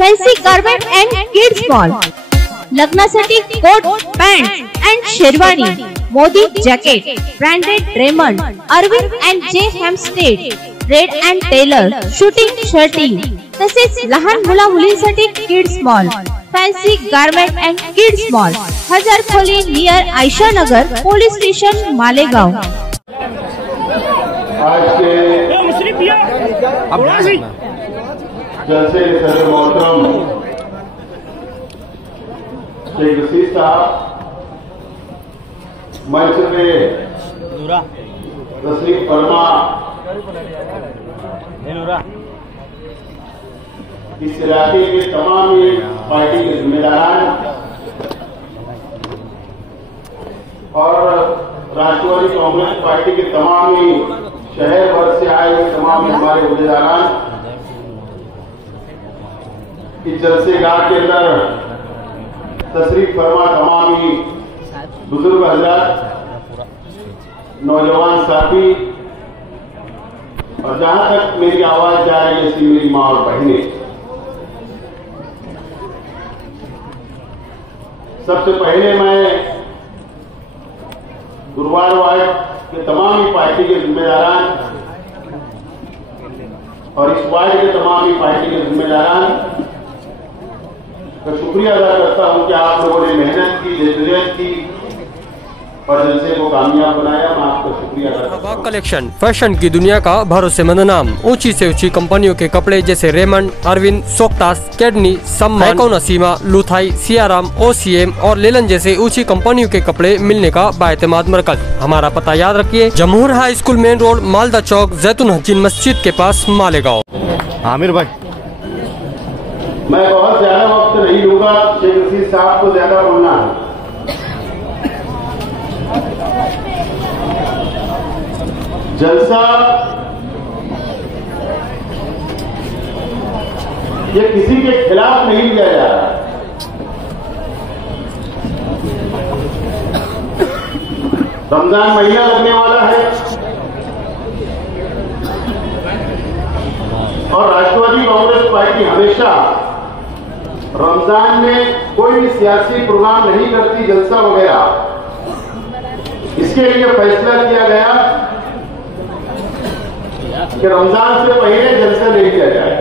Fancy garment and kids mall, लग्नासाठी coat pant and sherwani, Modi jacket, branded Raymond, Arvind and J Hampstead, Reid and Taylor, suiting shirting, तसेच लहान मुला मुलींसाठी kids mall, fancy garment and kids mall, 1000 खोली near Ayesha Nagar, police station Malegaon. आज के जलसे सदर मोहतरम शेख रशीद साहब मंच पे तस्लीम फरमा, इस इलाके के तमाम पार्टी के जिम्मेदार और राष्ट्रवादी कांग्रेस पार्टी के तमाम शहर भर से आए हुए तमाम हमारे उम्मीदवार इस जलसेगाह के अंदर तशरीफ फरमा तमाम बुजुर्ग हजरात, नौजवान साथी और जहां तक मेरी आवाज जा रही है ऐसी मेरी मां और बहनें, सबसे पहले मैं गुरुवार वार्ड के तमाम ही पार्टी के जिम्मेदारान और इस वार्ड के तमाम ही पार्टी के जिम्मेदारान का शुक्रिया अदा करता हूं कि आप लोगों ने मेहनत की, जद्दोजहद की और जलसे को कामयाब बनाया। मैं आपका शुक्रिया अदा करता हूं। कलेक्शन फैशन की दुनिया का भरोसेमंद नाम, ऊंची से ऊंची कंपनियों के कपड़े जैसे रेमंड, अरविंद, सोक्टास, कैडनी, सम्मान, नसीमा, लुथाई, सियाराम, ओसीएम और लेलन जैसे ऊंची कंपनियों के कपड़े मिलने का बाएतमाद मरकज। हमारा पता याद रखिए, Jamhoor high school main road, Malda Chowk, जैतून हजीन मस्जिद के पास, मालेगांव। आमिर भाई, मैं बहुत ज्यादा वक्त नहीं लूंगा, शेख रशीद साहब को ज्यादा बोलना है। जलसा ये किसी के खिलाफ नहीं लिया जा रहा। रमजान महीना लगने वाला है और राष्ट्रवादी कांग्रेस पार्टी हमेशा रमजान में कोई भी सियासी प्रोग्राम नहीं करती, जलसा वगैरह। इसके लिए फैसला किया गया कि रमजान से पहले जलसा नहीं किया जाए।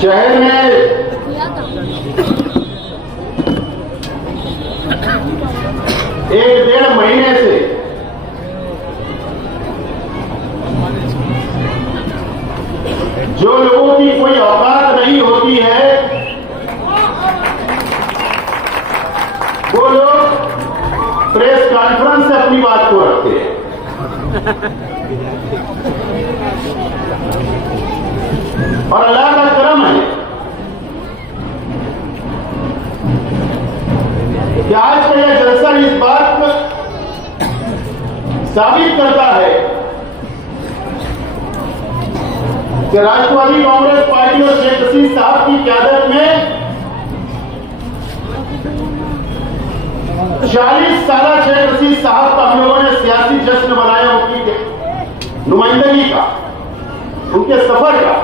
शहर में एक डेढ़ महीने से जो लोगों की कोई औकात नहीं होती है वो लोग प्रेस कॉन्फ्रेंस से अपनी बात को रखते हैं। और अल्लाह का करम है कि आज का यह जलसा इस बात को साबित करता है कि राष्ट्रवादी कांग्रेस पार्टी और शेख रशीद साहब की क़यादत में 40 साल शेख रशीद साहब का हम लोगों ने सियासी जश्न मनाया, उनकी नुमाइंदगी का, उनके सफर का।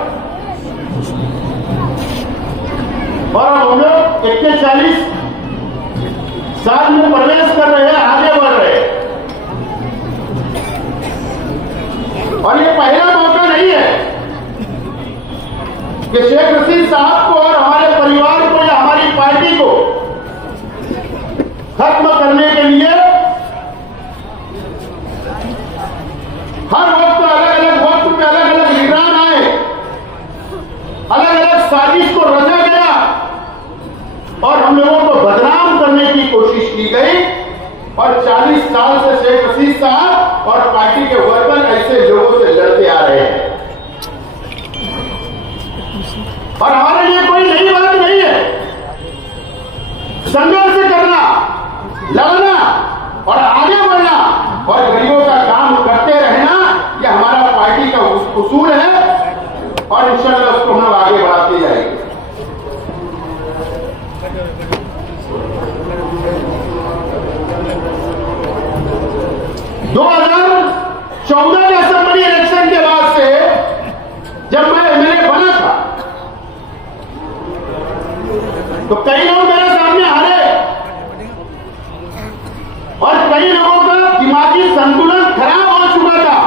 और अब हम लोग 41 साल में प्रवेश कर रहे हैं, आगे बढ़ रहे हैं। और ये पहला मौका नहीं है कि शेख रशीद साहब को और हमारे परिवार को या हमारी पार्टी को खत्म करने के लिए हर वक्त अलग अलग वक्त में अलग अलग निगरान आए, अलग अलग साजिश को रचा गया और हम लोगों को बदनाम करने की कोशिश की गई। और 40 साल से शेख रशीद साहब और पार्टी के वर्कर ऐसे लोगों से लड़ते आ रहे हैं। और हमारे लिए कोई नई बात नहीं है। संघर्ष करना, लड़ना और आगे बढ़ना और गरीबों का काम करते रहना, यह हमारा पार्टी का उसूल है और इंशाअल्लाह उसको हम लोग आगे बढ़ाते जाएंगे। तो कई लोग मेरे सामने हारे और कई लोगों का दिमागी संतुलन खराब हो चुका था।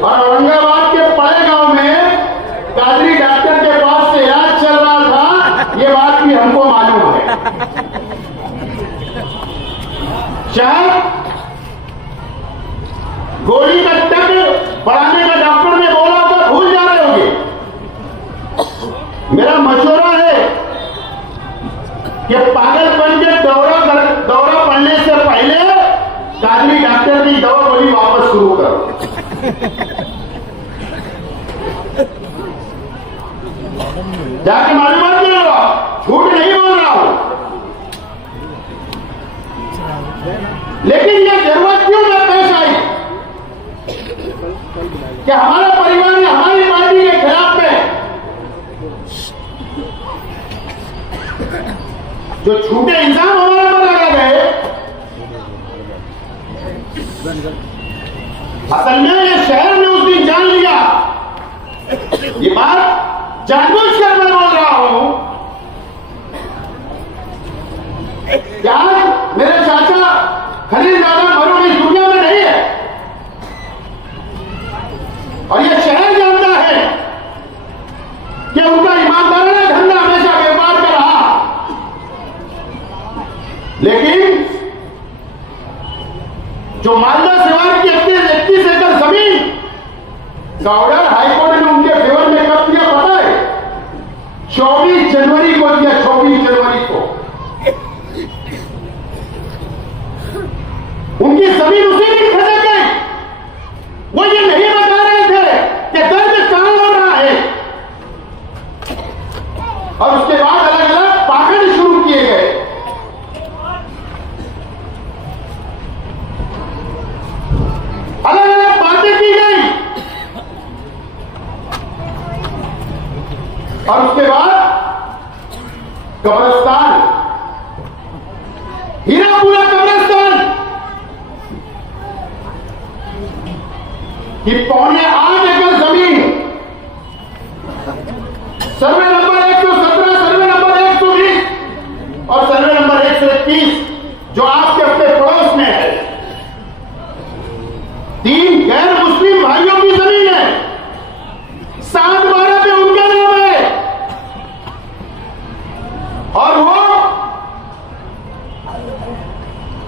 और औरंगाबाद के पड़े गांव में कादरी डॉक्टर के पास से इलाज चल रहा था, ये बात भी हमको मालूम है। शायद गोली का टक बढ़ाने का डॉक्टर ने बोला तो भूल जा रहे होंगे। मेरा मशवरा है कि पागलपन के दौरा पड़ने से पहले कादरी डॉक्टर की दवा गोली वापस शुरू करो। जाके मालूमात ले लो, झूठ नहीं बोल रहा हूं। लेकिन यह जरूरत क्यों में पेश आई कि हमारा परिवार ने हमारी पार्टी के खिलाफ में जो झूठे इल्जाम हमारे पर लगाए गए, असल में ये शहर ने उस दिन जान लिया। ये बात जानबूझकर मैं बोल रहा हूं कि आज मेरे चाचा खलील दादा मरू इस दुनिया में नहीं है और यह शहर जानता है कि उनका ईमानदाराना धंधा हमेशा व्यापार का रहा। लेकिन जो मालदा सिवान की 31 एकड़ जमीन का ऑर्डर हाईकोर्ट ने उनके फेवर में कब दिया पता है? 24 जनवरी को दिया। 24 जनवरी को उनकी जमीन उसी दिन खसक गई। वो ये नहीं बता रहे थे कि दर्द कहां हो रहा है और उसके बाद अलग अलग पाखंड शुरू किए गए। अलग अलग बातें की गई और उसके बाद कब्रिस्तान, हीरापुरा कब्रिस्तान की 8.25 एकड़ जमीन, सर्वे नंबर 117, सर्वे नंबर 120 और सर्वे नंबर 121 जो आपके अपने पड़ोस में है, 3 गैर मुस्लिम भाइयों की जमीन है। 7/12 पे उनका नाम है और वो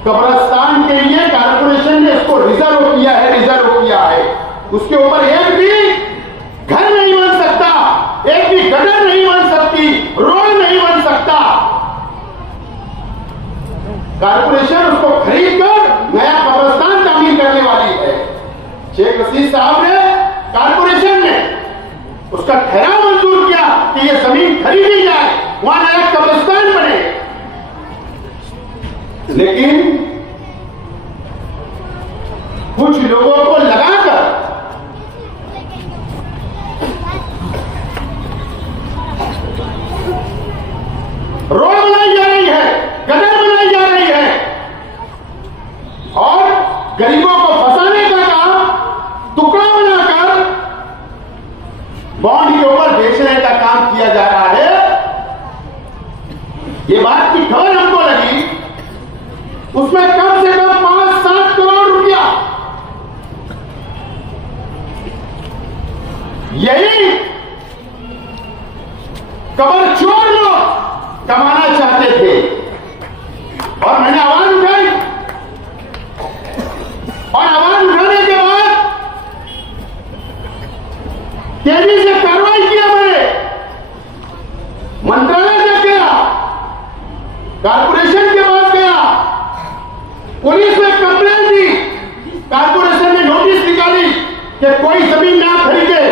कब्रिस्तान के लिए कारपोरेशन ने इसको रिजर्व किया है। उसके ऊपर एक भी घर नहीं बन सकता, एक भी गटर नहीं बन सकती, रोड नहीं बन सकता। कारपोरेशन उसको खरीद कर नया कब्रिस्तान तामीर करने वाली है। शेख रशीद साहब ने, कारपोरेशन ने उसका ठहराव मंजूर किया कि यह जमीन खरीदी जाए, वहां नया कब्रिस्तान बने। लेकिन कुछ लोगों को लगाकर रोड बनाई जा रही है, गटर बनाई जा रही है और गरीबों को फंसाने का काम टुकड़ा बनाकर बॉन्ड के ऊपर बेचने का काम किया जा रहा है। ये बात की खबर हमको लगी, उसमें कम से कम 5-7 करोड़ रुपया यही कब्र चोर लोग कमाना चाहते थे। और मैंने आवाज उठाई और आवाज उठाने के बाद तेजी से कार्रवाई किया। मैंने मंत्रालय तक गया, कारपोरेशन के पास गया, पुलिस ने कंप्लेंट दी, कारपोरेशन ने नोटिस निकाली कि कोई जमीन ना खरीदे।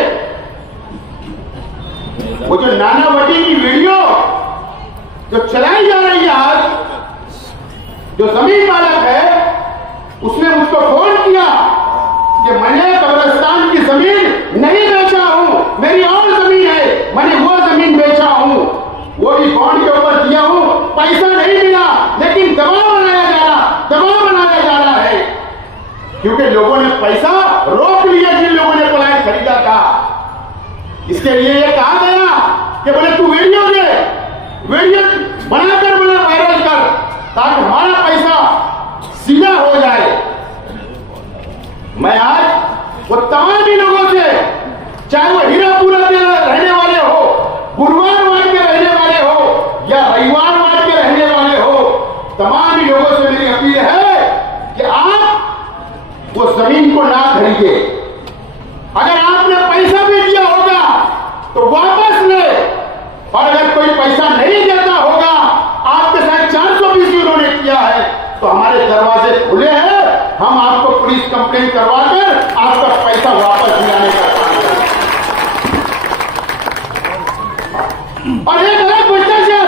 वो जो नानावटी की वीडियो जो चलाई जा रही है आज, जो जमीन मालक है उसने मुझको फोन किया कि मैंने कब्रिस्तान की जमीन नहीं बेचा हूं, मेरी और जमीन है, मैंने वो जमीन बेचा हूं, वो भी बॉन्ड के ऊपर दिया हूं, पैसा नहीं मिला, लेकिन दबाव बनाया जा रहा है क्योंकि लोगों ने पैसा रोक लिया जिन लोगों ने प्लाट खरीदा था। इसके लिए ये कहा गया कि बोले तू वीडियो बनाकर बोले वायरल कर, ताकि हमारा पैसा सीधा हो जाए। मैं आज वो तमाम ही लोगों से, चाहे वो हीरापुरा के रहने वाले हो, गुरुवार वार्ड के रहने वाले हो या रविवार वार्ड के रहने वाले हो, तमाम ही लोगों से मेरी अपील है कि आप वो जमीन को ना खरीदे। अगर आपने पैसा भी दिया होगा तो वापस ले, और अगर कोई पैसा नहीं देता होगा, आपके साथ 420 उन्होंने किया है, तो हमारे दरवाजे खुले हैं, हम आपको पुलिस कंप्लेंट करवाकर आपका पैसा वापस दिलाने का काम करें। और एक अलग क्वेश्चन,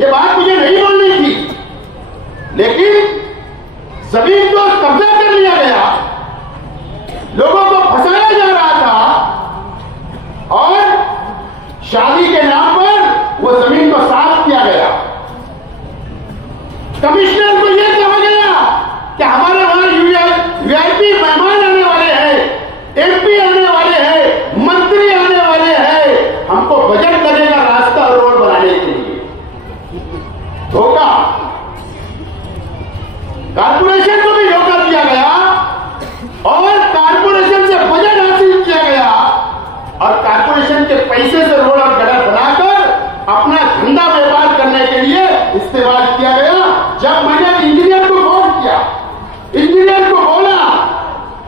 ये बात मुझे नहीं बोलनी थी, लेकिन जमीन को कब्जा कर लिया गया, लोगों को फंसाया जा रहा था, और शादी के नाम पर वो जमीन को साफ किया गया। कमिश्नर को यह कहा गया कि हमारे वहां वीआईपी मेहमान आने वाले हैं, एमपी आने वाले हैं, मंत्री आने वाले हैं, हमको बजट लगेगा रास्ता और रोड बनाने के लिए। धोखा, कारपोरेशन को भी धोखा दिया गया, और कारपोरेशन से बजट हासिल किया गया, और कारपोरेशन के पैसे से रोड और गटर बनाकर अपना धंधा व्यापार करने के लिए इस्तेमाल किया गया। जब मैंने इंजीनियर को फोन किया, इंजीनियर को बोला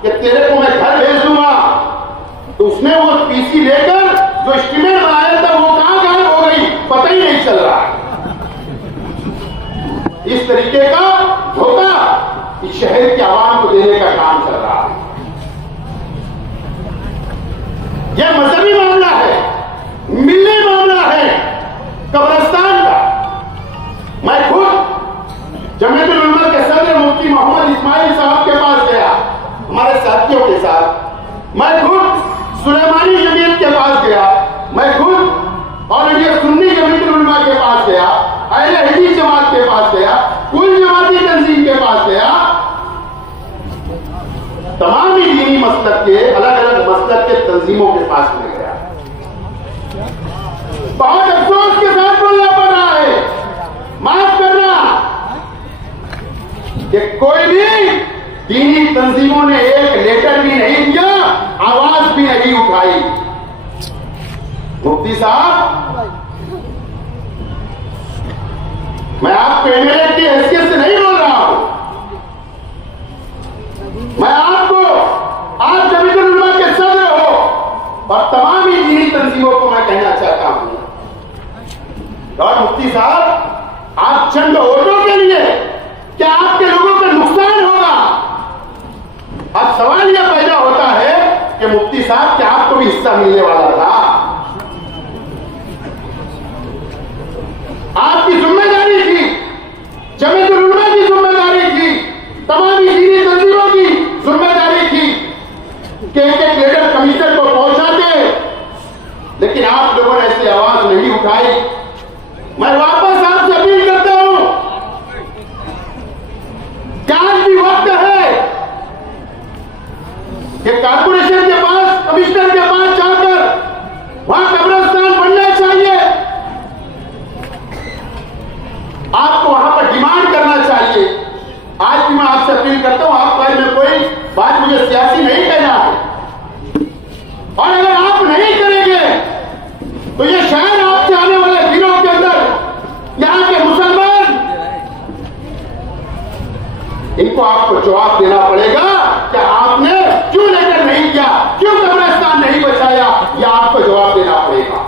कि तेरे को मैं घर भेज दूंगा, तो उसने वो पीसी लेकर जो एस्टीमेट बनाया था वो कहां गायब हो गई, पता ही नहीं चल रहा। इस तरीके का धोखा इस शहर के आवाम को देने का काम चल रहा है। यह मजहबी मामला है, मिली मामला है कब्रिस्तान का। मैं खुद जमीयतुल उलमा के सदर मुफ्ती मोहम्मद इस्माइल साहब के पास गया, हमारे साथियों के साथ। मैं खुद सुलेमानी जमीयत के पास गया, मैं खुद ऑल इंडिया सुन्नी जमीयतुल उलमा के पास गया, अहले हदीस जमात के पास गया, कुल जमाती तंजीम के पास गया, तमाम ही दीनी मसलक के अलग अलग मसलक के तंजीमों के पास में गया। बहुत अफसोस के साथ बोलना पड़ रहा है, माफ करना, कि कोई भी दीनी तंजीमों ने एक लेटर भी नहीं दिया, आवाज भी नहीं उठाई। मुफ्ती साहब, मैं आपको एमएलए की हैसियत से नहीं बोल रहा हूं, मैं आपको, आप जमीयतुल उलमा के सदर हो, और तमाम ही दीनी तंजीमों को मैं कहना चाहता हूं, और मुफ्ती साहब, आप चंद वोटों के लिए क्या आपके लोगों का नुकसान होगा? अब सवाल यह पैदा होता है कि मुफ्ती साहब, क्या आपको भी हिस्सा मिलने वाला था? आपकी जिम्मेदारी थी, जमीयतुल उलमा की जिम्मेदारी थी, तमाम ही दीनी तंजीमों की जिम्मेदारी थी कि एक लेटर कमिश्नर को पहुंचाते, लेकिन आप लोगों ने ऐसी आवाज नहीं उठाई। मैं वापस आपसे अपील करता हूं कि आज भी वक्त है कि कारपोरेशन के पास, कमिश्नर के पास जाकर वहां कब्रिस्तान बनना चाहिए, आपको वहां पर डिमांड करना चाहिए। आज भी मैं आपसे अपील करता हूं, आपके बारे में कोई बात मुझे सियासी नहीं कहना है, और अगर आप नहीं करेंगे तो ये शहर आपसे आने वाले दिनों के अंदर यहां के मुसलमान, इनको आपको जवाब देना पड़ेगा कि आपने क्यों लेटर नहीं किया, क्यों कब्रिस्तान नहीं बचाया, यह आपको जवाब देना पड़ेगा।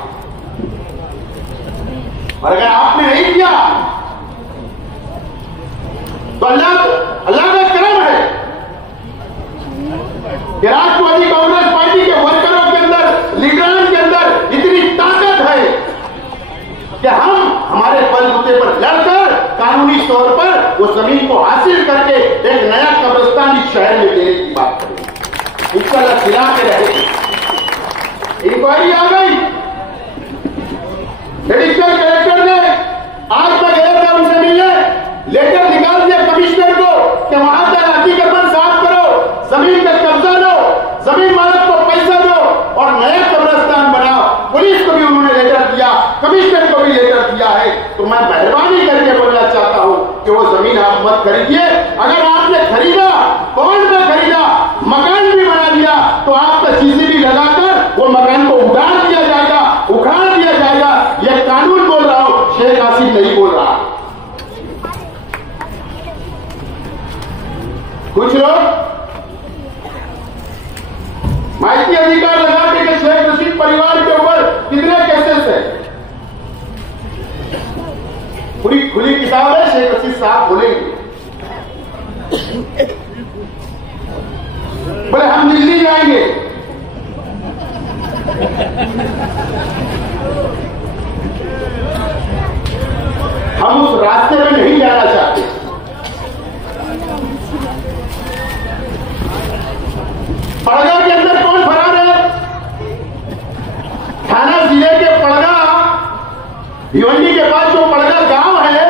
और अगर आपने नहीं किया तो अल्लाह का करम है कि राष्ट्रवादी कांग्रेस पार्टी के वर्करों के अंदर, लीडरों के अंदर इतनी ताकत है कि हम हमारे बलबूते पर लड़कर कानूनी तौर पर वो जमीन को हासिल करके एक नया कब्रिस्तान इस शहर में देने की बात करें। इंशाअल्लाह खिला के रहेगी। इंक्वायरी आ गई, एडिशनल कलेक्टर ने, आज मैं गया था उनसे मिलने, लेटर निकाल दिया कमिश्नर को कि वहां का अतिक्रमण साफ करो, जमीन का कब्जा लो, जमीन मालिक को पैसा दो और नया कब्रिस्तान बनाओ। कि वो जमीन आप मत खरीदिए। अगर आपने खरीदा, कौन सा खरीदा, मकान भी बना दिया तो आपका सीसीटीवी लगाकर वो मकान को उड़ान दिया जाएगा, उखाड़ दिया जाएगा। यह कानून बोल रहा हूं, शेख हासिम नहीं बोल रहा। कुछ लोग माइकी अधिकार लगाते कि शेख रशीद परिवार के ऊपर कितने केसेस है। पूरी खुली किताब है, शेख रशीद साहब बोलेंगे। बोले हम दिल्ली जाएंगे, हम उस रास्ते में नहीं जाना चाहते। पड़गा के अंदर कौन फरार है? थाना जिले के पड़गा, भिवंडी के पास जो पड़गा गांव है,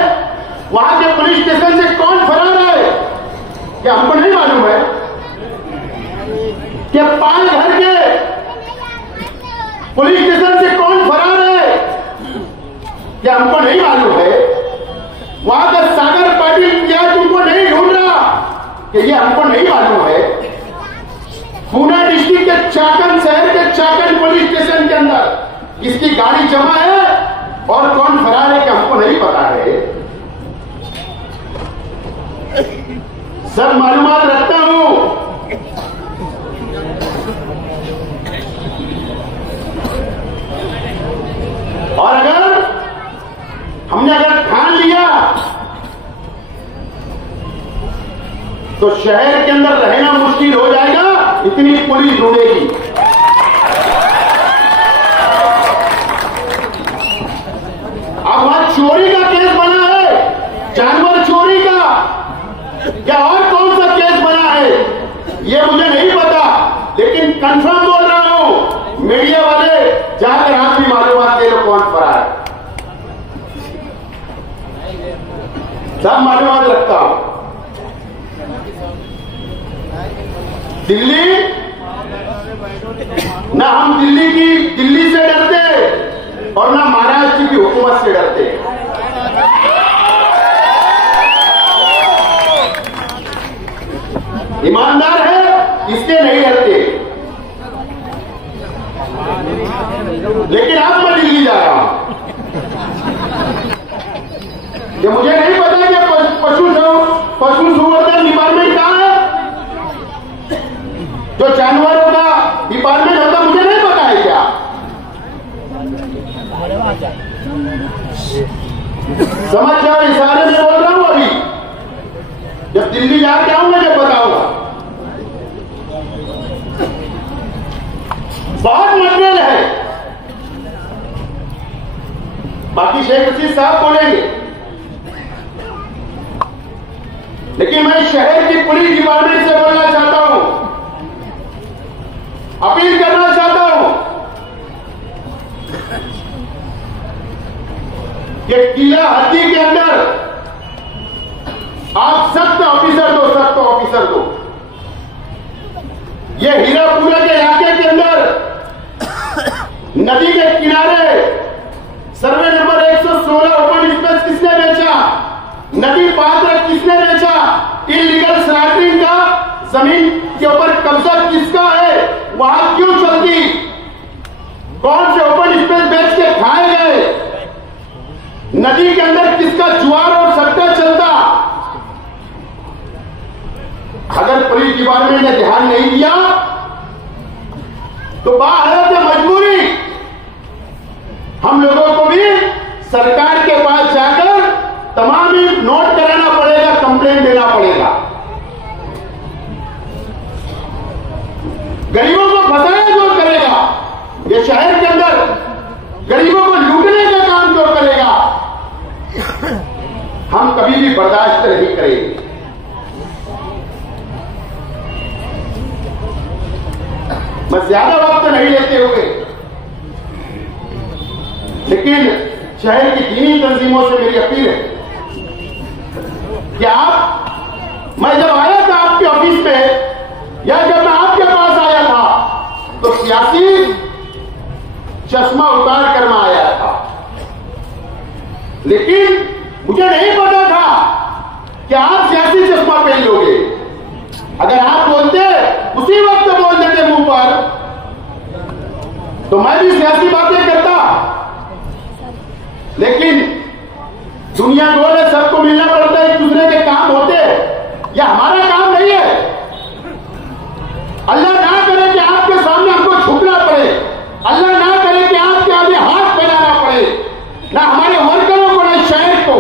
वहां के पुलिस स्टेशन से कौन फरार है क्या हमको नहीं मालूम है? कि पालघर के पुलिस स्टेशन से कौन फरार है क्या हमको नहीं मालूम है? वहां का सागर पाटिल क्या तुमको नहीं ढूंढ रहा कि ये हमको नहीं मालूम है? पूना डिस्ट्रिक्ट के चाकन, शहर के चाकन पुलिस स्टेशन के अंदर किसकी गाड़ी जमा है और कौन फरार है कि हमको नहीं पता है। सब मालूमात रखता हूं। और अगर हमने ठान लिया तो शहर के अंदर रहना मुश्किल हो जाएगा, इतनी पुलिस ढूंढेगी। अब वहां चोरी का केस बना है, जानवर चोरी का, क्या और कौन सा केस बना है ये मुझे नहीं पता, लेकिन कंफर्म बोल रहा हूं, मीडिया वाले जाकर आप भी मालूमात दे लो कौन फरार है। सब मालूमात रखता हूं। दिल्ली ना, हम दिल्ली से डरते और ना महाराष्ट्र की हुकूमत से डरते। ईमानदार है इसके नहीं डरते। लेकिन अब मैं दिल्ली जा रहा हूं, ये मुझे नहीं पता कि पशु संवर्धन डिपार्टमेंट कहां है, जो जानवरों का डिपार्टमेंट होता, मुझे नहीं पता है क्या? समझ जाओ, इशारे में बोल रहा हूं। अभी जब दिल्ली जाके आऊंगा जब बताऊंगा। बहुत मटेरियल है, बाकी शेख रशीद साहब बोलेंगे। लेकिन मैं शहर की पुलिस डिपार्टमेंट से बोलना चाहता हूं, अपील करना चाहता हूं कि किला हत्ती के अंदर आप सख्त ऑफिसर दो। ये हीरापुरा के इलाके के अंदर नदी के किनारे सर्वे नंबर 116 ओपन स्पेस किसने बेचा? नदी पात्र किसने बेचा? इलीगल स्लैटरिंग का जमीन के ऊपर कब्जा किसका है? वहां क्यों चलती? कौन से ओपन स्पेस बेच के खाए गए? नदी के अंदर किसका जुआर और सट्टा चलता? अगर पुलिस डिपार्टमेंट ने ध्यान नहीं दिया तो बाहर मजबूरी हम लोगों को भी सरकार के पास जाकर तमाम ही नोट कराना पड़ेगा, कंप्लेंट देना पड़ेगा। गरीबों को फंसाया जो करेगा, ये शहर के अंदर गरीबों को लूटने का काम जो करेगा, हम कभी भी बर्दाश्त नहीं करेंगे। मैं ज्यादा वक्त नहीं लेते हुए, लेकिन शहर की दीनी तंजीमों से मेरी अपील है कि आप, मैं जब आया था आपके ऑफिस पे या जब मैं आपके पास आया था तो सियासी चश्मा उतार कर मैं आया था, लेकिन मुझे नहीं पता था क्या आप सियासी चश्मा पहन लोगे? अगर आप बोलते उसी वक्त बोल देते मुंह पर तो मैं भी सियासी बातें करता, लेकिन दुनिया गोल है, सबको मिलना पड़ता है, एक दूसरे के काम होते हैं, यह हमारा काम नहीं है। अल्लाह ना करे कि आपके सामने हमको झुकना पड़े, अल्लाह ना करे कि आपके आगे हाथ फैलाना पड़े, ना हमारे वर्करों को ना शहर को,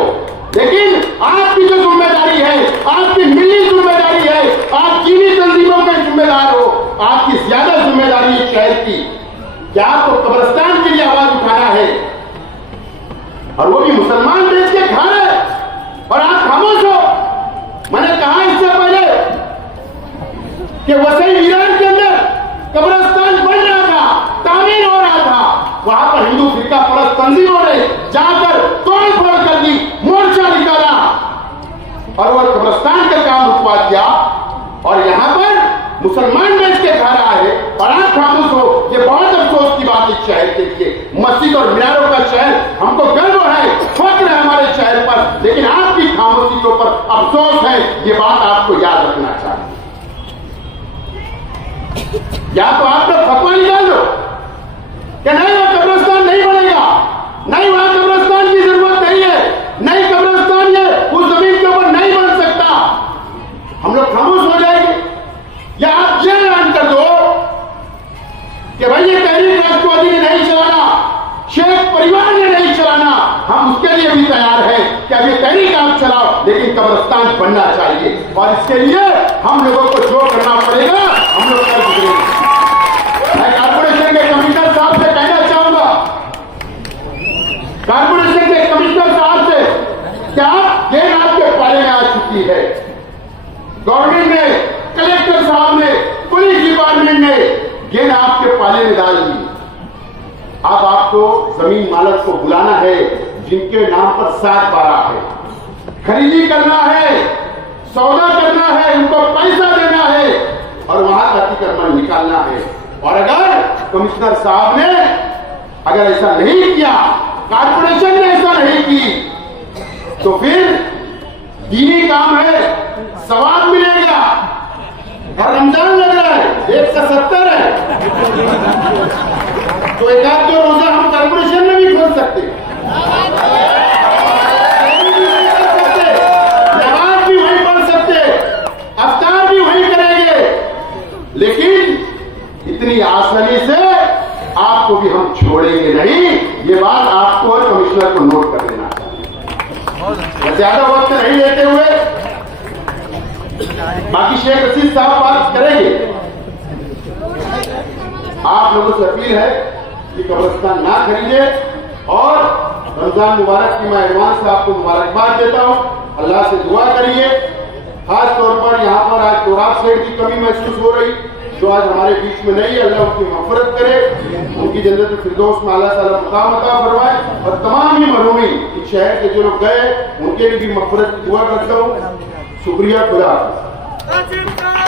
लेकिन आपकी जो जिम्मेदारी है, आपकी मिली जिम्मेदारी है, आप चीनी तंजीमों में जिम्मेदार हो, आपकी ज्यादा जिम्मेदारी है शहर की, क्या आपको कब्रिस्तान के लिए आवाज उठाना है, और वो भी मुसलमान देश के घर है, और आप खामोश हो। मैंने कहा इससे पहले कि वसई ईरान के अंदर कब्रिस्तान बन रहा था, तामीर हो रहा था, वहां पर हिंदू फिरका परस्त तंजीमों ने जाकर तोड़फोड़ कर दी, मोर्चा निकाला और वह कब्रिस्तान का काम रुकवा दिया, और यहां पर मुसलमान देश के घर आए और आप खामोश हो। ये बहुत अफसोस की बात है शहर के लिए, मस्जिद और मीनारों का शहर, हमको गर्व है, फख्र है हमारे शहर पर, लेकिन आपकी खामोशी के ऊपर अफसोस है, ये बात आपको याद रखना चाहिए। या तो आप लोग फतवा निकाल दो कि नहीं वो कब्रिस्तान नहीं बनेगा, नहीं वहां कब्रिस्तान की जरूरत नहीं है, नहीं कब्रिस्तान ये उस जमीन के ऊपर नहीं बन सकता, हम लोग खामोश हो जाएंगे। या आप ये ऐलान कर दो कि भाई ये तहरीक राष्ट्रवादी ने नहीं चलाना, शेख परिवार ने नहीं चलाना, हम उसके लिए भी तैयार हैं कि अब ये तहरीक आप चलाओ, लेकिन कब्रिस्तान बनना चाहिए, और इसके लिए हम लोगों को जो करना पड़ेगा हम लोग कर गुजरेंगे। मैं कारपोरेशन के कमिश्नर साहब से कहना चाहूंगा, कारपोरेशन के कमिश्नर साहब से, क्या गेंद आपके पाले में आ चुकी है, गवर्नमेंट ने, कलेक्टर साहब ने, पुलिस डिपार्टमेंट ने गेंद आपके पाले में डाल दी। अब आपको जमीन मालक को बुलाना है जिनके नाम पर 7/12 है, खरीदी करना है, सौदा करना है, उनको पैसा देना है और वहां का अतिक्रमण निकालना है। और अगर कमिश्नर साहब ने अगर ऐसा नहीं किया, कारपोरेशन ने ऐसा नहीं की, तो फिर दीनी काम है, सवाब मिलेगा, और रमजान लग रहा है, 170 है, तो एक आध 2 रोजा हम कारपोरेशन में भी खोल सकते, नमाज भी वहीं पढ़ सकते, अफ्तार भी वहीं करेंगे, लेकिन इतनी आसानी से आपको भी हम छोड़ेंगे नहीं। ये बात आपको और कमिश्नर को नोट कर लेना चाहिए। ज्यादा वक्त नहीं लेते हुए बाकी शेख रशीद साहब बात करेंगे। आप लोगों से अपील है कि कब्रिस्तान ना खरीदे, और रमजान मुबारक की मैं एडवांस से आपको मुबारकबाद देता हूं। अल्लाह से दुआ करिए, खास तौर पर यहाँ पर आज तोराब सेठ की कमी महसूस हो रही, जो आज हमारे बीच में नहीं है, अल्लाह उनकी मग़फ़िरत करे, उनकी जन्नत फिरदौस में अल्लाह ताला मक़ाम अता फरमाए, और तमाम ही मरहूमीन इस शहर के जो लोग गए उनके लिए भी मग़फ़िरत की दुआ करता हूँ। शुक्रिया, खुदा हाफ़िज़।